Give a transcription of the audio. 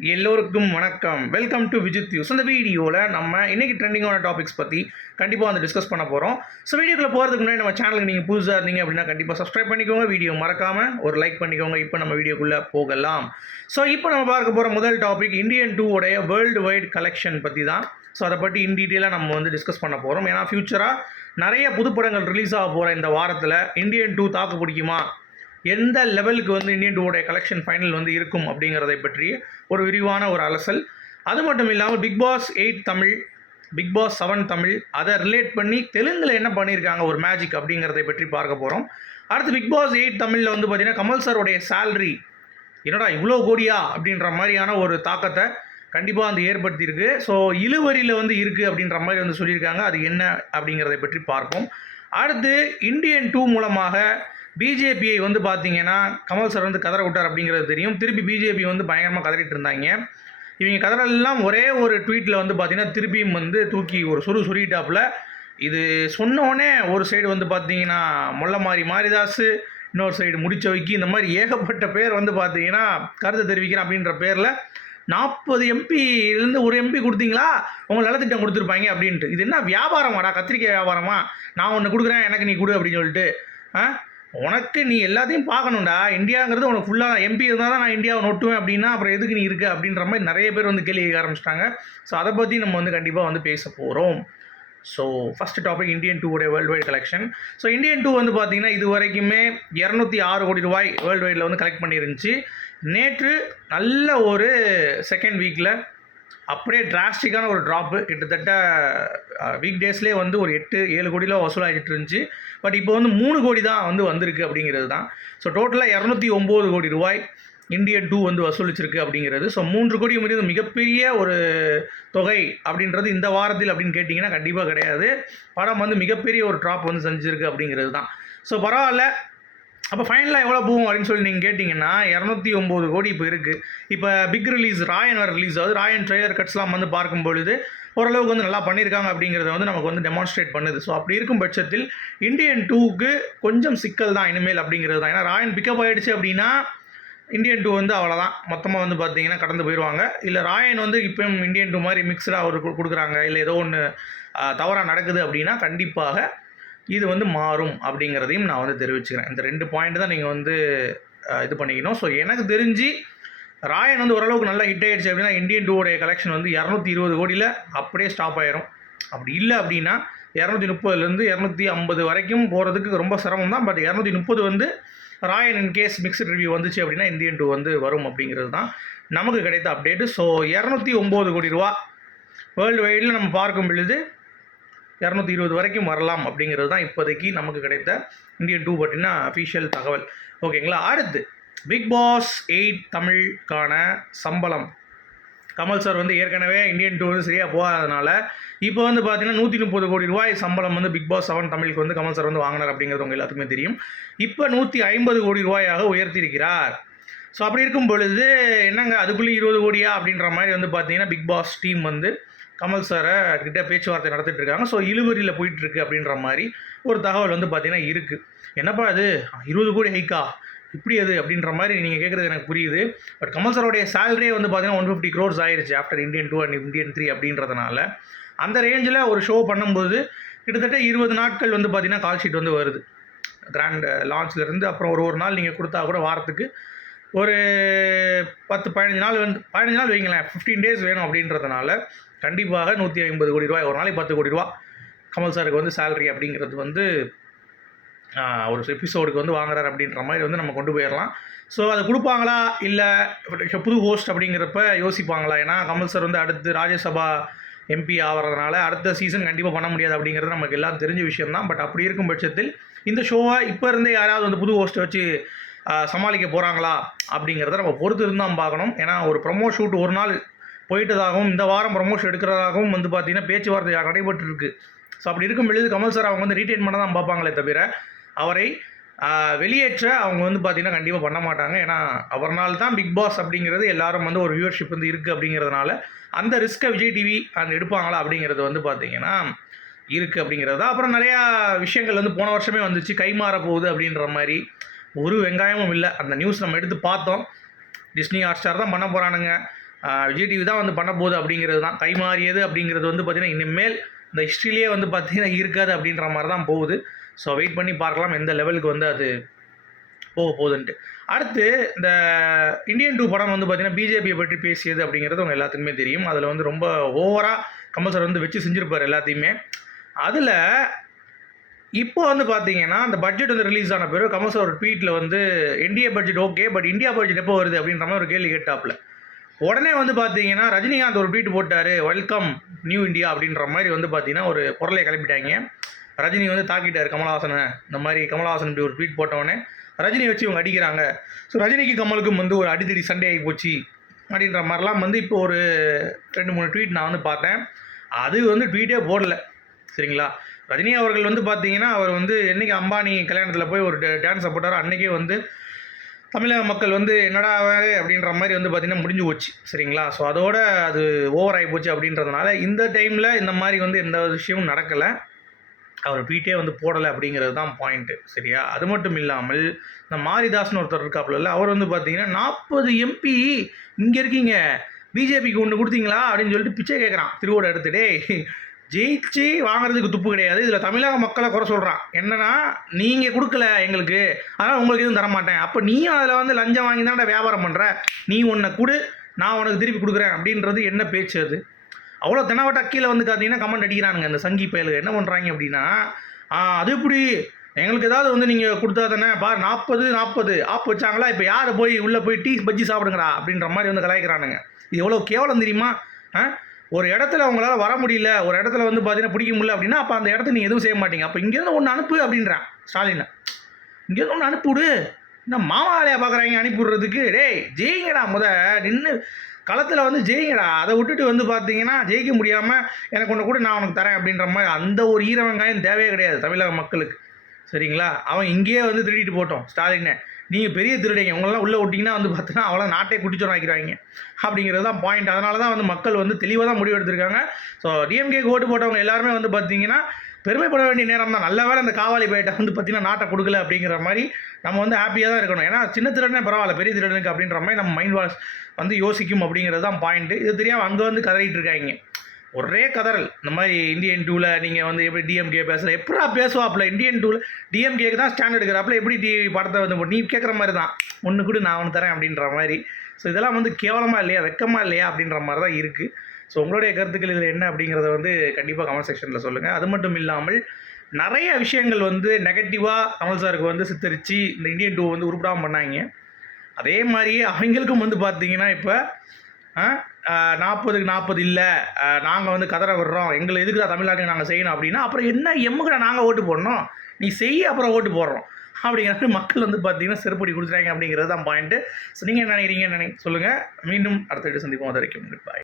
எல்லோருக்கும் வணக்கம். Welcome to Vijith use இந்த வீடியோவில் நம்ம இன்றைக்கி ட்ரெண்டிங்கான டாபிக்ஸ் பற்றி கண்டிப்பாக வந்து டிஸ்கஸ் பண்ண போகிறோம் ஸோ வீடியோக்குள்ளே போகிறதுக்கு முன்னாடி நம்ம சேனலுக்கு நீங்கள் புதுசாக இருந்தீங்க அப்படின்னா கண்டிப்பாக சப்ஸ்கிரைப் பண்ணிக்கோங்க. வீடியோ மறக்காமல் ஒரு லைக் பண்ணிக்கோங்க. இப்போ நம்ம வீடியோக்குள்ளே போகலாம். ஸோ இப்போ நம்ம பார்க்க போகிற முதல் டாபிக் இந்தியன் டூ உடைய வேர்ல்டு வைட் கலெக்ஷன் பற்றி தான். ஸோ அதை பற்றி இன் டீட்டெயிலாக நம்ம வந்து டிஸ்கஸ் பண்ண போகிறோம் ஏன்னா ஃப்யூச்சராக நிறைய புதுப்படங்கள் ரிலீஸ் ஆக போகிற இந்த வாரத்தில் இந்தியன் டூ தாக்கு பிடிக்குமா? எந்த லெவலுக்கு வந்து இந்தியன் டூவோடைய கலெக்ஷன் ஃபைனல் வந்து இருக்கும் அப்படிங்கிறதை பற்றி ஒரு விரிவான ஒரு அலசல். அது மட்டும் இல்லாமல் big pass eight Tamil big pass seven Tamil அதை ரிலேட் பண்ணி தெலுங்கில் என்ன பண்ணியிருக்காங்க ஒரு மேஜிக் அப்படிங்கிறதை பற்றி பார்க்க போகிறோம் அடுத்து பிக் பாஸ் எயிட் தமிழில் வந்து பார்த்திங்கன்னா கமல் சாரோடைய சேல்ரி என்னடா இவ்வளோ கோடியா அப்படின்ற மாதிரியான ஒரு தாக்கத்தை கண்டிப்பாக வந்து ஏற்படுத்தியிருக்கு. ஸோ இழுவரியில் வந்து இருக்குது அப்படின்ற மாதிரி வந்து சொல்லியிருக்காங்க. அது என்ன அப்படிங்கிறதை பற்றி பார்ப்போம். அடுத்து இந்தியன் டூ மூலமாக பிஜேபியை வந்து பார்த்தீங்கன்னா கமல் சார் வந்து கதற விட்டார் அப்படிங்கிறது தெரியும். திருப்பி பிஜேபி வந்து பயங்கரமாக கதறிட்டு இருந்தாங்க. இவங்க கதறெல்லாம் ஒரே ஒரு ட்வீட்டில் வந்து பார்த்தீங்கன்னா திருப்பியும் வந்து தூக்கி ஒரு சுரு சுருகிட்டாப்புல இது சொன்னோடனே ஒரு சைடு வந்து பார்த்தீங்கன்னா முள்ளமாரி மாரிதாஸ் இன்னொரு சைடு முடிச்ச வைக்கி இந்த மாதிரி ஏகப்பட்ட பேர் வந்து பார்த்தீங்கன்னா கருத்து தெரிவிக்கிறேன் அப்படின்ற பேரில் நாற்பது எம்பிலேருந்து ஒரு எம்பி கொடுத்தீங்களா? உங்கள் நலத்திட்டம் கொடுத்துருப்பாங்க அப்படின்ட்டு. இது என்ன வியாபாரமாடா? கத்திரிக்காய் வியாபாரமா? நான் ஒன்று கொடுக்குறேன் எனக்கு நீ கொடு அப்படின்னு சொல்லிட்டு ஆ? உனக்கு நீ எல்லாத்தையும் பார்க்கணும்டா. இந்தியாங்கிறது உனக்கு ஃபுல்லாக எம்பி இருந்தால் தான் நான் இந்தியாவை நொட்டுவேன் அப்படின்னா அப்புறம் எதுக்கு நீ இருக்க? அப்படின்ற மாதிரி நிறைய பேர் வந்து கேள்வி கேட்க ஆரம்பிச்சிட்டாங்க. ஸோ அதை பற்றி நம்ம வந்து கண்டிப்பாக வந்து பேச போகிறோம் so first topic Indian டூவோடைய world wide collection so Indian two வந்து பார்த்திங்கன்னா இது வரைக்குமே இரநூத்தி ஆறு கோடி ரூபாய் வேர்ல்டு வைடில் வந்து கலெக்ட் பண்ணியிருந்துச்சு நேற்று நல்ல ஒரு செகண்ட் வீக்கில் அப்படியே டிராஸ்டிக்கான ஒரு ட்ராப்பு கிட்டத்தட்ட வீக் டேஸ்லேயே வந்து ஒரு எட்டு ஏழு கோடியில் வசூலாகிட்டு இருந்துச்சு. பட் இப்போ வந்து மூணு கோடி தான் வந்து வந்திருக்கு அப்படிங்கிறது தான். ஸோ டோட்டலாக இரநூத்தி ஒம்பது கோடி ரூபாய் இந்தியன் டூ வந்து வசூலிச்சிருக்கு அப்படிங்கிறது. ஸோ மூன்று கோடி மீது மிகப்பெரிய ஒரு தொகை அப்படின்றது இந்த வாரத்தில் அப்படின்னு கேட்டிங்கன்னா கண்டிப்பாக கிடையாது. படம் வந்து மிகப்பெரிய ஒரு ட்ராப் வந்து செஞ்சுருக்கு அப்படிங்கிறது தான். ஸோ பரவாயில்ல. அப்போ ஃபைனலாக எவ்வளோ போகும் அப்படின்னு சொல்லி நீங்கள் கேட்டிங்கன்னா இரநூத்தி ஒம்பது கோடி இப்போ இருக்குது இப்போ பிக் ரிலீஸ் ராயன் வர ரிலீஸ் ஆகுது ராயன் ட்ரெய்லர் கட்ஸ்லாம் வந்து பார்க்கும் பொழுது ஓரளவுக்கு வந்து நல்லா பண்ணியிருக்காங்க அப்படிங்கிறத வந்து நமக்கு வந்து டெமான்ஸ்ட்ரேட் பண்ணுது. ஸோ அப்படி இருக்கும் பட்சத்தில் இந்தியன் டூக்கு கொஞ்சம் சிக்கல் தான் இனிமேல் அப்படிங்கிறது தான். ஏன்னா ராயன் பிக்கப் ஆகிடுச்சு அப்படின்னா இந்தியன் டூ வந்து அவ்வளோதான் மொத்தமாக வந்து பார்த்தீங்கன்னா கடந்து போயிடுவாங்க. இல்லை ராயன் வந்து இப்போயும் இந்தியன் டூ மாதிரி மிக்சடாக அவர் கொடுக்குறாங்க. இல்லை ஏதோ ஒன்று தவறாக நடக்குது அப்படின்னா கண்டிப்பாக இது வந்து மாறும் அப்படிங்கிறதையும் நான் வந்து தெரிவிச்சுக்கிறேன். இந்த ரெண்டு பாயிண்ட் தான் நீங்கள் வந்து இது பண்ணிக்கணும். ஸோ எனக்கு தெரிஞ்சு ராயன் வந்து ஓரளவுக்கு நல்லா ஹிட் ஆகிடுச்சு அப்படின்னா இந்தியன் டூவோடைய கலெக்ஷன் வந்து இரநூத்தி இருபது கோடியில் அப்படியே ஸ்டாப் ஆயிரும். அப்படி இல்லை அப்படின்னா இரநூத்தி முப்பதுலேருந்து இரநூத்தி ஐம்பது வரைக்கும் போகிறதுக்கு ரொம்ப சிரமம் தான். பட் இரநூத்தி முப்பது வந்து Raayan in case mixed review வந்துச்சு அப்படின்னா இந்தியன் டூ வந்து வரும் அப்படிங்கிறது தான் நமக்கு கிடைத்த அப்டேட்டு ஸோ இரநூத்தி ஒம்பது கோடி ரூபா வேர்ல்டு வைடில் நம்ம பார்க்கும் பொழுது இரநூத்தி இருபது வரைக்கும் வரலாம் அப்படிங்கிறது தான் இப்போதைக்கு நமக்கு கிடைத்த இந்தியன் டூ பற்றின அஃபிஷியல் தகவல். ஓகேங்களா அடுத்து பிக் பாஸ் எயிட் தமிழுக்கான சம்பளம். கமல் சார் வந்து ஏற்கனவே இந்தியன் டூ வந்து சரியாக போகாதனால இப்போ வந்து பார்த்தீங்கன்னா நூற்றி முப்பது கோடி ரூபாய் சம்பளம் வந்து பிக் பாஸ் செவன் தமிழுக்கு வந்து கமல் சார் வந்து வாங்கினார் அப்படிங்கிறது உங்கள் எல்லாத்துக்குமே தெரியும். இப்போ நூற்றி ஐம்பது கோடி ரூபாயாக உயர்த்தியிருக்கிறார். ஸோ அப்படி இருக்கும் பொழுது என்னங்க அதுக்குள்ளே இருபது கோடியா அப்படின்ற மாதிரி வந்து பார்த்தீங்கன்னா பிக் பாஸ் டீம் வந்து கமல் சாரை கிட்ட பேச்சுவார்த்தை நடத்திட்டு இருக்காங்க ஸோ இழுவரியில் போயிட்டுருக்கு அப்படின்ற மாதிரி ஒரு தகவல் வந்து பார்த்திங்கன்னா இருக்குது என்னப்பா இது? இருபது கோடி ஹைக்கா இப்படி அது? அப்படின்ற மாதிரி நீங்கள் கேட்குறது எனக்கு புரியுது. பட் கமல் சாரோடைய சேலரியே வந்து பார்த்தீங்கன்னா ஒன் ஃபிஃப்டி க்ரோர்ஸ் ஆயிருச்சு after Indian two and Indian three அப்படின்றதுனால. அந்த ரேஞ்சில் ஒரு ஷோ பண்ணும்போது கிட்டத்தட்ட இருபது நாட்கள் வந்து பார்த்தீங்கன்னா கால் ஷீட் வந்து வருது. கிராண்ட் லான்ச்லேருந்து அப்புறம் ஒரு ஒரு நாள் நீங்கள் கொடுத்தா கூட வாரத்துக்கு ஒரு பத்து பதினஞ்சு நாள் வந்து பதினஞ்சு நாள் வைங்களேன் ஃபிஃப்டீன் டேஸ் வேணும் அப்படின்றதுனால கண்டிப்பாக நூற்றி ஐம்பது கோடி ரூபாய் ஒரு நாளைக்கு பத்து கோடி ரூபா கமல் சாருக்கு வந்து சேலரி அப்படிங்கிறது வந்து ஒரு எபிசோடுக்கு வந்து வாங்குறாரு அப்படின்ற மாதிரி வந்து நம்ம கொண்டு போயிடலாம். ஸோ அதை கொடுப்பாங்களா? இல்லை புது ஹோஸ்ட் அப்படிங்கிறப்ப யோசிப்பாங்களா? ஏன்னா கமல் சார் வந்து அடுத்து ராஜ்யசபா எம்பி ஆகிறதுனால அடுத்த சீசன் கண்டிப்பாக பண்ண முடியாது அப்படிங்கிறது நமக்கு எல்லாம் தெரிஞ்ச விஷயம்தான். பட் அப்படி இருக்கும் பட்சத்தில் இந்த ஷோவை இப்போ இருந்தே யாராவது வந்து புது ஹோஸ்ட்டை வச்சு சமாளிக்க போகிறாங்களா அப்படிங்கிறத நம்ம பொறுத்து இருந்தால் பார்க்கணும். ஏன்னா ஒரு ப்ரொமோ ஷூட் ஒரு நாள் போயிட்டதாகவும் இந்த வாரம் ப்ரொமோஷன் எடுக்கிறதாகவும் வந்து பார்த்தீங்கன்னா பேச்சுவார்த்தை நடைபெற்று இருக்கு ஸோ அப்படி இருக்கும் பொழுது கமல் சார் அவங்க வந்து ரீட்டைன் பண்ண தான் பார்ப்பாங்களே தவிர அவரை வெளியேற்ற அவங்க வந்து பார்த்தீங்கன்னா கண்டிப்பாக பண்ண மாட்டாங்க. ஏன்னா அவர்னால் தான் பிக் பாஸ் அப்படிங்கிறது எல்லாரும் வந்து ஒரு வியூவர்ஷிப் வந்து இருக்குது அப்படிங்கிறதுனால அந்த ரிஸ்க்கை விஜய் டிவி அண்ட் எடுப்பாங்களா அப்படிங்கிறது வந்து பார்த்தீங்கன்னா இருக்குது அப்படிங்கிறது தான். அப்புறம் நிறையா விஷயங்கள் வந்து போன வருஷமே வந்துச்சு. கைமாற போகுது அப்படின்ற மாதிரி ஒரு வெங்காயமும் இல்லை. அந்த நியூஸ் நம்ம எடுத்து பார்த்தோம். டிஸ்னி ஹாட் ஸ்டார் தான் பண்ண போகிறானுங்க விஜய் டிவி தான் வந்து பண்ண போகுது அப்படிங்கிறது தான். கை மாறியது அப்படிங்கிறது வந்து பார்த்திங்கன்னா இனிமேல் இந்த ஹிஸ்ட்ரியிலே வந்து பார்த்திங்கன்னா இருக்காது அப்படின்ற மாதிரி தான் போகுது. ஸோ வெயிட் பண்ணி பார்க்கலாம் எந்த லெவலுக்கு வந்து அது போக போகுதுன்ட்டு. அடுத்து இந்த இந்தியன் டூ படம் வந்து பார்த்திங்கன்னா பிஜேபியை பற்றி பேசியது அப்படிங்கிறது உங்கள் எல்லாத்துக்குமே தெரியும். அதில் வந்து ரொம்ப ஓவராக கமல் வந்து வச்சு செஞ்சுருப்பார் எல்லாத்தையுமே. அதில் இப்போ வந்து பார்த்தீங்கன்னா அந்த பட்ஜெட் வந்து ரிலீஸ் ஆன பிறகு கமல் சார் ஒரு ட்வீட்டில் வந்து India budget okay but India budget எப்போ வருது அப்படின்ற மாதிரி ஒரு கேள்வி கேட்டாப்புல. உடனே வந்து பார்த்தீங்கன்னா ரஜினிகாந்த் ஒரு ட்வீட் போட்டார் வெல்கம் நியூ இந்தியா அப்படின்ற மாதிரி வந்து பார்த்தீங்கன்னா ஒரு பொருளை கிளப்பிட்டாங்க. ரஜினி வந்து தாக்கிட்டார் கமலஹாசனை. இந்த மாதிரி கமலஹாசன் இப்படி ஒரு ட்வீட் போட்டவுடனே ரஜினி வச்சு இவங்க அடிக்கிறாங்க. ஸோ ரஜினிக்கு கமலுக்கும் வந்து ஒரு அடித்தடி சண்டே ஆகி போச்சு அப்படின்ற மாதிரிலாம் வந்து இப்போ ஒரு ரெண்டு மூணு ட்வீட் நான் வந்து பார்த்தேன். அது வந்து ட்வீட்டே போடல. சரிங்களா? ரஜினி அவர்கள் வந்து பார்த்தீங்கன்னா அவர் வந்து என்றைக்கு அம்பானி கல்யாணத்தில் போய் ஒரு டான்ஸை போட்டாரோ அன்றைக்கே வந்து தமிழக மக்கள் வந்து என்னடா அப்படின்ற மாதிரி வந்து பார்த்திங்கன்னா முடிஞ்சு போச்சு சரிங்களா? ஸோ அதோட அது ஓவர் ஆகி போச்சு அப்படின்றதுனால இந்த டைமில் இந்த மாதிரி வந்து எந்த ஒரு விஷயமும் நடக்கலை. அவர் வீட்டே வந்து போடலை அப்படிங்கிறது தான் பாயிண்ட்டு சரியா? அது மட்டும் இல்லாமல் இந்த மாரிதாஸ்னு ஒருத்தர் இருக்காப்புல அவர் வந்து பார்த்தீங்கன்னா நாற்பது எம்பி இங்கே இருக்கீங்க பிஜேபிக்கு ஒன்று கொடுத்தீங்களா? அப்படின்னு சொல்லிட்டு பிச்சை கேட்குறான் திருவோட எடுத்து டேய் ஜெயிச்சு வாங்குறதுக்கு துப்பு கிடையாது. இதில் தமிழக மக்களை குறை சொல்கிறான் என்னன்னா நீங்கள் கொடுக்கல எங்களுக்கு. அதனால் உங்களுக்கு எதுவும் தரமாட்டேன். அப்போ நீயும் அதில் வந்து லஞ்சம் வாங்கி தான் வியாபாரம் பண்ணுற நீ உன்னை கொடு. நான் உனக்கு திருப்பி கொடுக்குறேன் அப்படின்றது என்ன பேச்சு அது? அவ்வளோ தினவட்ட கீழே வந்து பார்த்தீங்கன்னா கமெண்ட் அடிக்கிறானுங்க இந்த சங்கி பயலுக்கு என்ன பண்ணுறாங்க அப்படின்னா அது இப்படி எங்களுக்கு ஏதாவது வந்து நீங்கள் கொடுத்தா தானே? பார் நாற்பது நாற்பது ஆப் வச்சாங்களா? இப்போ யார் போய் உள்ளே போய் டீ பஜ்ஜி சாப்பிடுங்கடா அப்படின்ற மாதிரி வந்து கலாய்க்கிறானுங்க. இது எவ்வளோ கேவலம் தெரியுமா? ஆ? ஒரு இடத்துல உங்களால் வர முடியல ஒரு இடத்துல வந்து பார்த்தீங்கன்னா பிடிக்க முடியல அப்படின்னா அப்போ அந்த இடத்த நீங்கள் எதுவும் செய்ய மாட்டீங்க. அப்போ இங்கேருந்து ஒன்று அனுப்பு அப்படின்றான் ஸ்டாலினை. இங்கேருந்து ஒன்று அனுப்பிவிடு. என்ன மாமா வேலையை பார்க்குறாங்க அனுப்பிவிடுறதுக்கு. டேய் ஜெயிங்கடா முத. நின்று களத்தில் வந்து ஜெயிங்கடா. அதை விட்டுட்டு வந்து பார்த்தீங்கன்னா ஜெயிக்க முடியாமல் எனக்கு ஒன்று கூட நான் உனக்கு தரேன் அப்படின்ற மாதிரி அந்த ஒரு ஈரவங்காயம் தேவையே கிடையாது தமிழக மக்களுக்கு. சரிங்களா? அவன் இங்கேயே வந்து திருடிட்டு போட்டோம் ஸ்டாலினை. நீங்கள் பெரிய திருடைங்க. உங்களெல்லாம் உள்ளே விட்டிங்கன்னா வந்து பார்த்தீங்கன்னா அவ்வளோ நாட்டை குட்டிச்சோரம் ஆக்கிடுவாங்க. அப்படிங்கிறது தான் பாயிண்ட் அதனால தான் வந்து மக்கள் வந்து தெளிவாக தான் முடிவு எடுத்திருக்காங்க. ஸோ டிஎம்கேக்கு ஓட்டு போட்டவங்க எல்லாருமே வந்து பார்த்தீங்கன்னா பெருமைப்பட வேண்டிய நேரம் தான். நல்ல வேளை அந்த காவாலி பேட்டை வந்து பார்த்தீங்கன்னா நாட்டை கொடுக்கல அப்படிங்கிற மாதிரி நம்ம வந்து ஹாப்பியாக தான் இருக்கணும். ஏன்னா சின்ன திருடனே பரவாயில்ல பெரிய திருடனுக்கு அப்படின்ற மாதிரி நம்ம மைண்ட் வாஷ் வந்து யோசிக்கும் அப்படிங்கிறது தான் பாயிண்ட்டு இது தெரியாமல் அங்கே வந்து கதறிட்டு இருக்காங்க. ஒரே கதறல். இந்த மாதிரி இந்தியன் டூவில் நீங்கள் வந்து எப்படி டிஎம்கே பேசல எப்படா பேசுவாப்புல? இந்தியன் டூவில் டிஎம்கேக்கு தான் ஸ்டாண்ட் எடுக்கிறாப்புல. எப்படி டி படத்தை வந்து நீ கேட்குற மாதிரி தான். ஒன்று கூட நான் ஒன்று தரேன் அப்படின்ற மாதிரி. ஸோ இதெல்லாம் வந்து கேவலமாக இல்லையா? வெக்கமாக இல்லையா? அப்படின்ற மாதிரி தான் இருக்குது ஸோ உங்களுடைய கருத்துக்கள் இதில் என்ன அப்படிங்கிறத வந்து கண்டிப்பாக கமெண்ட் செக்ஷனில் சொல்லுங்கள் அது மட்டும் இல்லாமல் நிறைய விஷயங்கள் வந்து நெகட்டிவாக கமல் சாருக்கு வந்து சித்தரித்து இந்த இந்தியன் டூ வந்து உருப்படாமல் பண்ணாங்க. அதே மாதிரியே அவங்களுக்கும் வந்து பார்த்தீங்கன்னா இப்போ நாற்பதுக்கு நாற்பது இல்லை. நாங்கள் வந்து கதற விடுறோம். எங்களை எதுக்கு தான் தமிழ்நாட்டுக்கு நாங்கள் செய்யணும் அப்படின்னா அப்புறம் என்ன எம்முக்கு நாங்கள் ஓட்டு போடணும்? நீ செய்ய அப்புறம் ஓட்டு போடுறோம். அப்படிங்கிற மக்கள் வந்து பார்த்தீங்கன்னா செருப்படி கொடுத்துட்டாங்க அப்படிங்கிறது தான் பாயிண்ட்டு ஸோ நீங்கள் என்ன நினைக்கிறீங்கன்னு நினை சொல்லுங்கள் மீண்டும் அடுத்த வீடியோ சந்திப்போம். அது வரைக்கும் பாய்